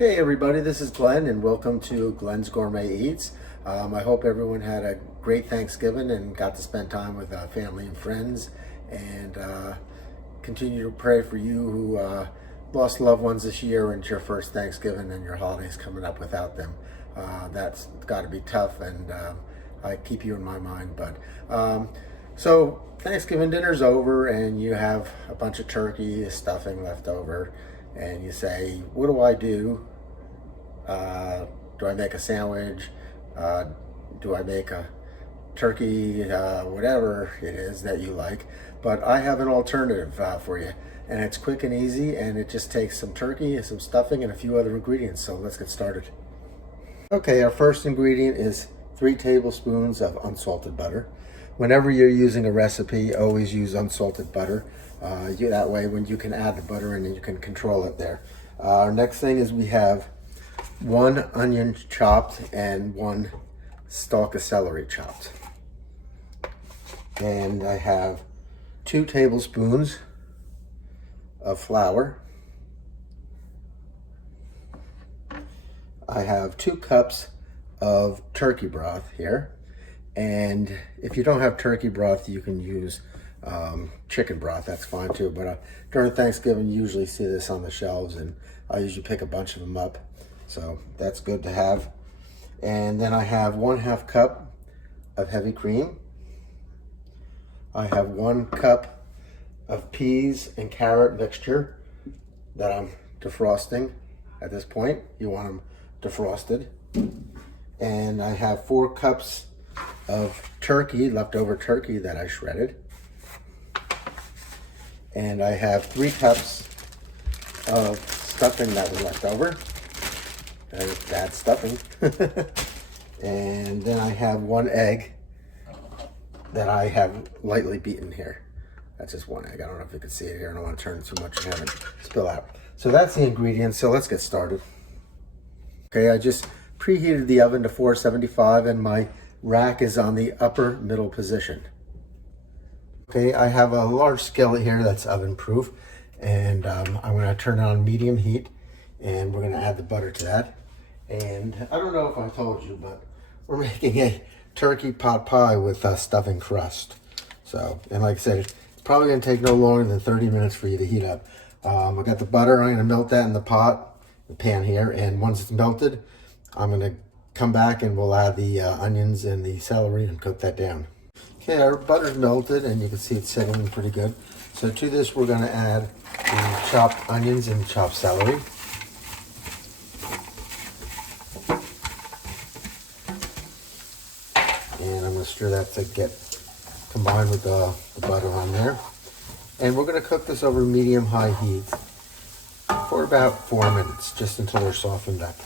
Hey everybody, this is Glenn and welcome to Glenn's Gourmet Eats. I hope everyone had a great Thanksgiving and got to spend time with family and friends, and continue to pray for you who lost loved ones this year and it's your first Thanksgiving and your holidays coming up without them. That's got to be tough, and I keep you in my mind. So Thanksgiving dinner's over and you have a bunch of turkey stuffing left over, and you say, what do I do? Do I make a sandwich? Do I make a turkey, whatever it is that you like? But I have an alternative for you, and it's quick and easy, and it just takes some turkey, some stuffing, and a few other ingredients. So let's get started. Okay, our first ingredient is 3 tablespoons of unsalted butter. Whenever you're using a recipe, always use unsalted butter. That way, when you can add the butter in, you can control it there. Our next thing is we have 1 onion chopped and 1 stalk of celery chopped. And I have 2 tablespoons of flour. I have 2 cups of turkey broth here. And if you don't have turkey broth, you can use chicken broth. That's fine too. But during Thanksgiving, you usually see this on the shelves, and I usually pick a bunch of them up. So that's good to have. And then I have 1/2 cup of heavy cream. I have 1 cup of peas and carrot mixture that I'm defrosting at this point. You want them defrosted. And I have 4 cups of turkey, leftover turkey that I shredded. And I have 3 cups of stuffing that was left over. Bad stuffing. And then I have 1 egg that I have lightly beaten here. That's just 1 egg. I don't know if you can see it here. I don't want to turn too much and have it spill out. So that's the ingredients. So let's get started. Okay, I just preheated the oven to 475, and my rack is on the upper middle position. Okay, I have a large skillet here that's oven proof, and I'm going to turn it on medium heat, and we're going to add the butter to that. And I don't know if I told you, but we're making a turkey pot pie with stuffing crust. So, and like I said, it's probably going to take no longer than 30 minutes for you to heat up. I got the butter. I'm going to melt that in the pan here, and once it's melted, I'm going to come back and we'll add the onions and the celery and cook that down. Okay, our butter's melted, and you can see it's settling pretty good. So to this, we're going to add the chopped onions and chopped celery. And I'm going to stir that to get combined with the butter on there. And we're going to cook this over medium-high heat for about 4 minutes, just until they're softened up.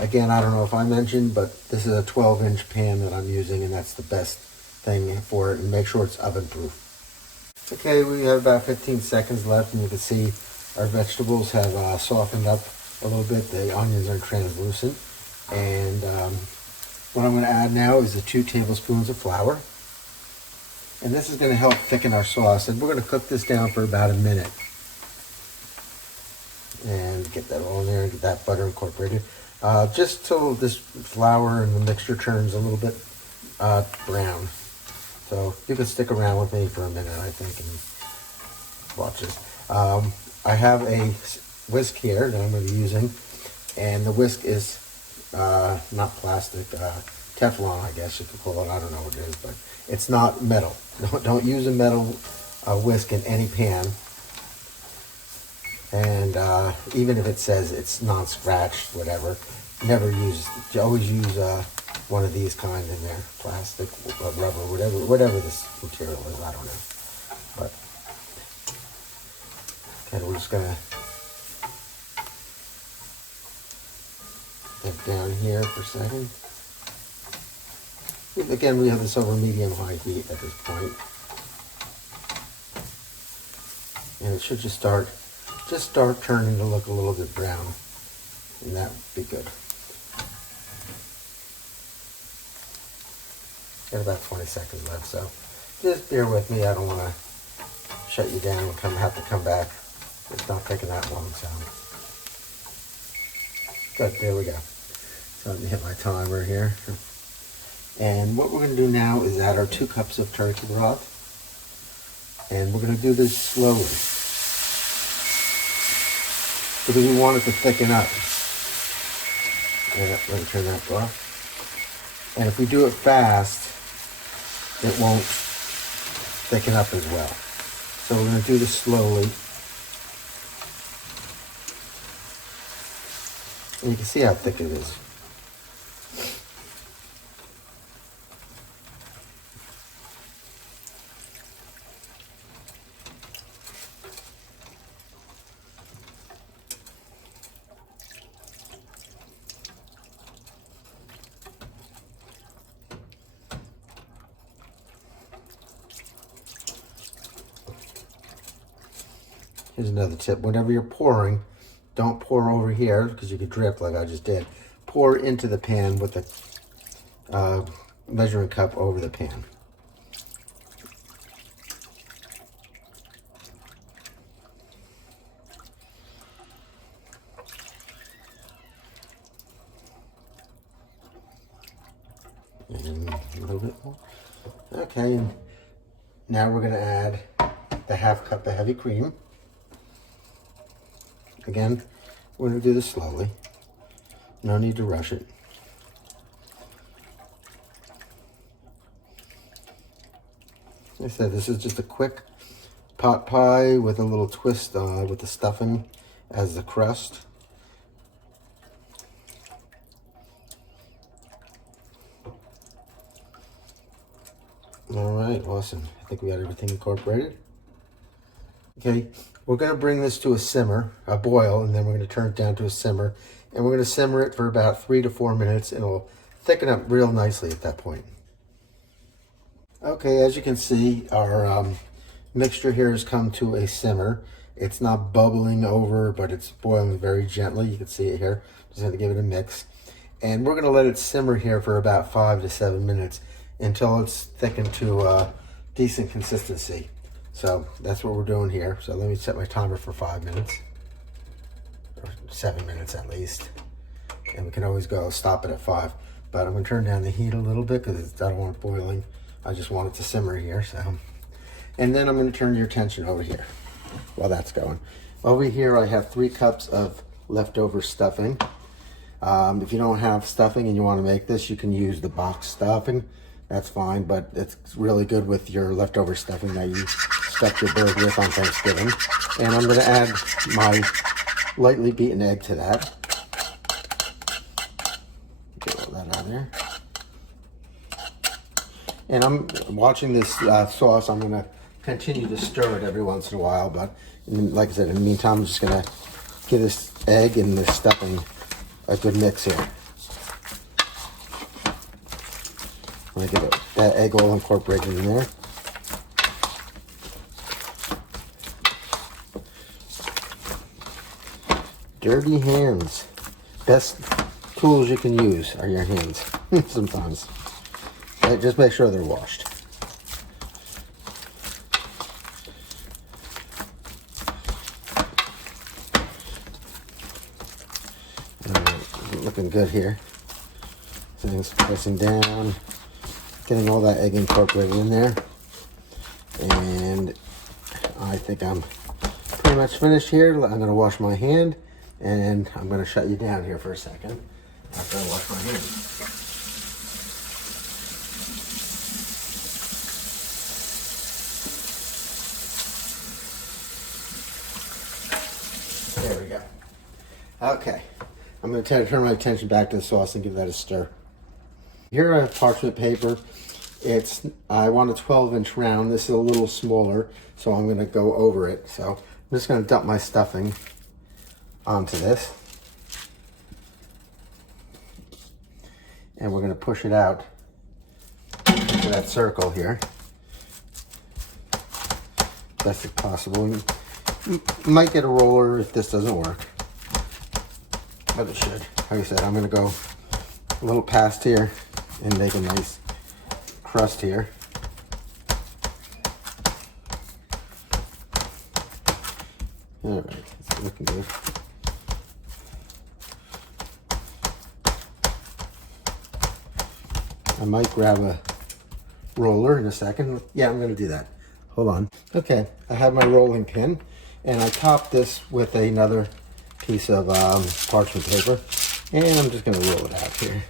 Again, I don't know if I mentioned, but this is a 12-inch pan that I'm using, and that's the best thing for it. And make sure it's oven proof. Okay, we have about 15 seconds left, and you can see our vegetables have softened up a little bit. The onions are translucent. And what I'm going to add now is the 2 tablespoons of flour. And this is going to help thicken our sauce. And we're going to cook this down for about a minute. And get that all in there and get that butter incorporated. Just till this flour and the mixture turns a little bit brown. So you can stick around with me for a minute, I think, and watch this. I have a whisk here that I'm going to be using, and the whisk is not plastic, Teflon, I guess you could call it. I don't know what it is, but it's not metal. Don't use a metal whisk in any pan. And even if it says it's non-scratched, whatever, always use one of these kind in there, plastic, rubber, whatever this material is, I don't know. But okay, we're just gonna put that down here for a second. Again, we have this over medium-high heat at this point, and it should just start turning to look a little bit brown, and that would be good. Got about 20 seconds left, so just bear with me. I don't want to shut you down and have to come back. It's not taking that long, so Good, there we go. So let me hit my timer here. And what we're going to do now is add our 2 cups of turkey broth. And we're going to do this slowly, because we want it to thicken up. Let me turn that off. And if we do it fast, it won't thicken up as well. So we're going to do this slowly. And you can see how thick it is. Here's another tip. Whenever you're pouring, don't pour over here because you could drip like I just did. Pour into the pan with the measuring cup over the pan. And a little bit more. Okay, now we're going to add the 1/2 cup of heavy cream. Again, we're going to do this slowly. No need to rush it. Like I said, this is just a quick pot pie with a little twist with the stuffing as the crust. All right, awesome. I think we got everything incorporated. Okay, we're going to bring this to a simmer, a boil, and then we're going to turn it down to a simmer. And we're going to simmer it for about 3 to 4 minutes, and it'll thicken up real nicely at that point. Okay, as you can see, our mixture here has come to a simmer. It's not bubbling over, but it's boiling very gently. You can see it here. Just going to give it a mix. And we're going to let it simmer here for about 5 to 7 minutes until it's thickened to a decent consistency. So that's what we're doing here. So let me set my timer for 5 minutes, or 7 minutes at least. And we can always go stop it at 5. But I'm going to turn down the heat a little bit because I don't want it boiling. I just want it to simmer here. So, and then I'm going to turn your attention over here while that's going. Over here I have 3 cups of leftover stuffing. If you don't have stuffing and you want to make this, you can use the box stuffing. That's fine, but it's really good with your leftover stuffing that you stuffed your bird with on Thanksgiving. And I'm going to add my lightly beaten egg to that. Get all that out of there. And I'm watching this sauce. I'm going to continue to stir it every once in a while, but like I said, in the meantime, I'm just going to give this egg and this stuffing a good mix here. I'm going to get that egg all incorporated in there. Dirty hands. Best tools you can use are your hands sometimes. Just make sure they're washed. Looking good here. Things pressing down, getting all that egg incorporated in there. And I think I'm pretty much finished here. I'm going to wash my hand, and I'm going to shut you down here for a second after I wash my hand. There we go. Okay, I'm going to turn my attention back to the sauce and give that a stir. Here I have parchment paper. I want a 12-inch round. This is a little smaller, so I'm going to go over it. So I'm just going to dump my stuffing onto this. And we're going to push it out into that circle here. Best as possible. You might get a roller if this doesn't work, but it should. Like I said, I'm going to go a little past here and make a nice crust here. All right, it's looking good. I might grab a roller in a second. Yeah, I'm gonna do that. Hold on. Okay, I have my rolling pin, and I topped this with another piece of parchment paper, and I'm just gonna roll it out here.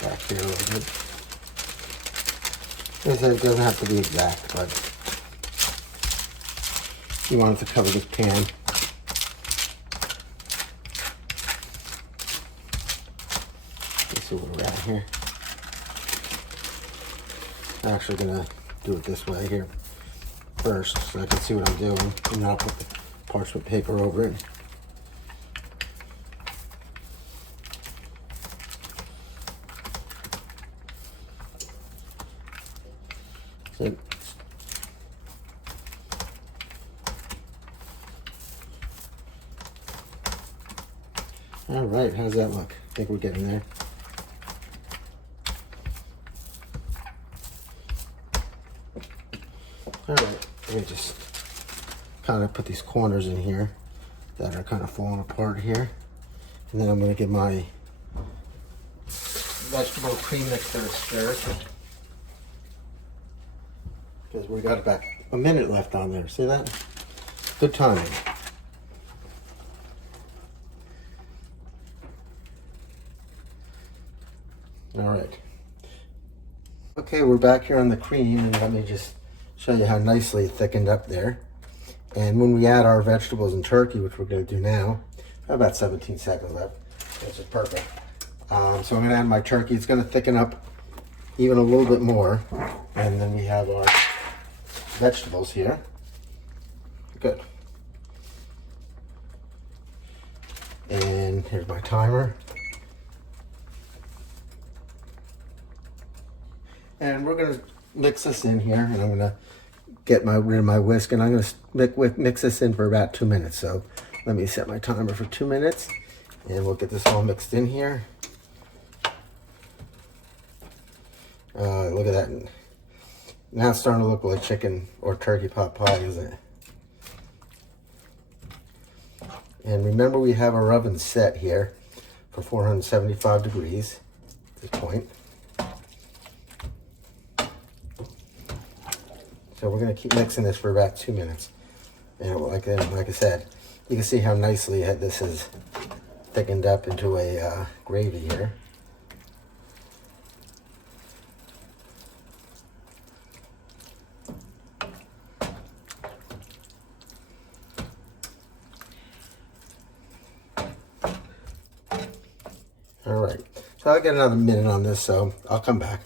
Back here a little bit. As I said, it doesn't have to be exact, but you want it to cover this pan. Let's see what we're at here. I'm actually gonna do it this way here first, so I can see what I'm doing, and then I'll put the parchment paper over it. So, all right, how's that look? I think we're getting there. All right, let me just kind of put these corners in here that are kind of falling apart here. And then I'm going to give my vegetable cream mixture a stir. Because we got about a minute left on there. See that? Good timing. All right. Okay, we're back here on the cream, and let me just show you how nicely it thickened up there. And when we add our vegetables and turkey, which we're going to do now, about 17 seconds left, which is perfect. So I'm going to add my turkey. It's going to thicken up even a little bit more. And then we have our vegetables here. Good. And here's my timer. And we're going to mix this in here, and I'm going to get rid of my whisk, and I'm going to mix this in for about 2 minutes. So let me set my timer for 2 minutes, and we'll get this all mixed in here. Look at that. Now it's starting to look like chicken or turkey pot pie, isn't it? And remember, we have our oven set here for 475 degrees at this point. So we're going to keep mixing this for about 2 minutes. And like I said, you can see how nicely this is thickened up into a gravy here. All right, so I'll get another minute on this, so I'll come back.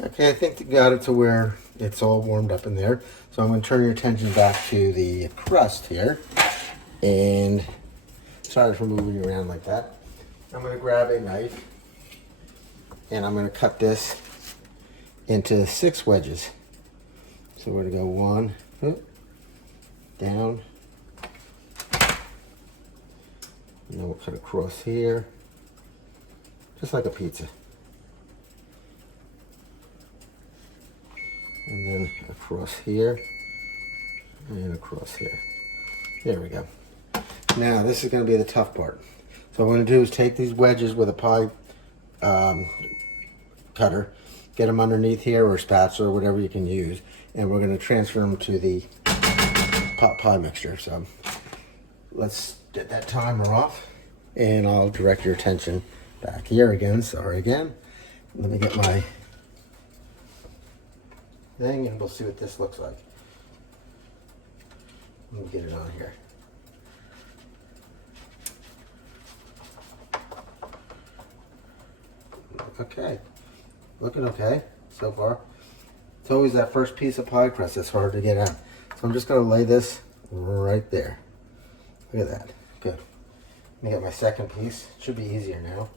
Okay, I think you got it to where it's all warmed up in there. So I'm going to turn your attention back to the crust here. And sorry for moving you around like that. I'm going to grab a knife, and I'm going to cut this into 6 wedges. So we're going to go 1, down, and then we'll cut across here, just like a pizza. And then across here, and across here. There we go. Now this is going to be the tough part. So what I'm going to do is take these wedges with a pie cutter, get them underneath here, or a spatula, or whatever you can use, and we're going to transfer them to the pot pie mixture. So let's get that timer off, and I'll direct your attention back here again. Sorry again. Let me get my thing, and we'll see what this looks like. Let me get it on here. Okay, looking okay so far. It's always that first piece of pie crust that's hard to get out. So I'm just going to lay this right there. Look at that. Good. Let me get my second piece. It should be easier now.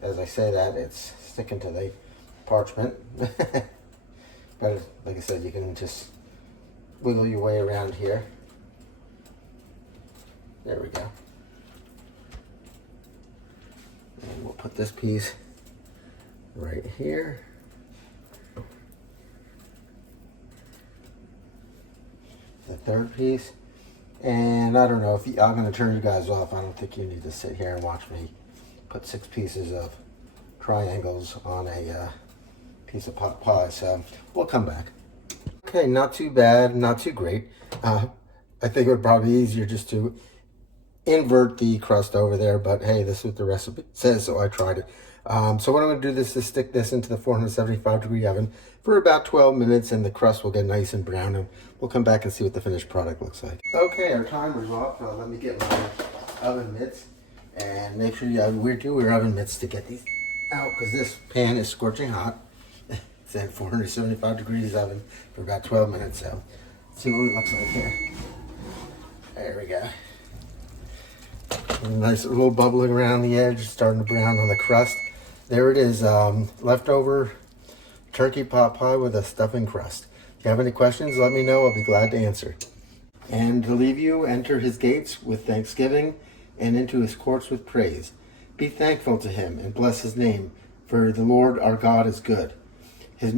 As I say that, it's sticking to the parchment. But like I said, you can just wiggle your way around here. There we go. And we'll put this piece right here. The third piece. And I don't know if I'm going to turn you guys off. I don't think you need to sit here and watch me put 6 pieces of triangles on a piece of pot pie. So we'll come back. Okay, not too bad, not too great. I think it would probably be easier just to invert the crust over there, but hey, this is what the recipe says, so I tried it. So what I'm going to do is stick this into the 475-degree oven for about 12 minutes, and the crust will get nice and brown, and we'll come back and see what the finished product looks like. Okay, our timer's off. Let me get my oven mitts, and make sure you do your oven mitts to get these out, because this pan is scorching hot. It's at 475 degrees oven for about 12 minutes, so let's see what it looks like here. There we go. Nice little bubbling around the edge, starting to brown on the crust. There it is, leftover turkey pot pie with a stuffing crust. If you have any questions, let me know. I'll be glad to answer. And to leave you, enter his gates with thanksgiving and into his courts with praise. Be thankful to him and bless his name, for the Lord our God is good. His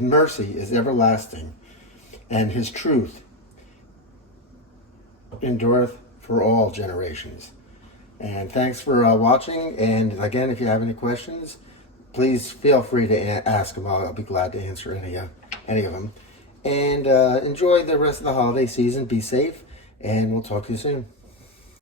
mercy is everlasting, and his truth endureth for all generations. And thanks for watching. And again, if you have any questions, please feel free to ask them. I'll be glad to answer any of them. And enjoy the rest of the holiday season. Be safe, and we'll talk to you soon.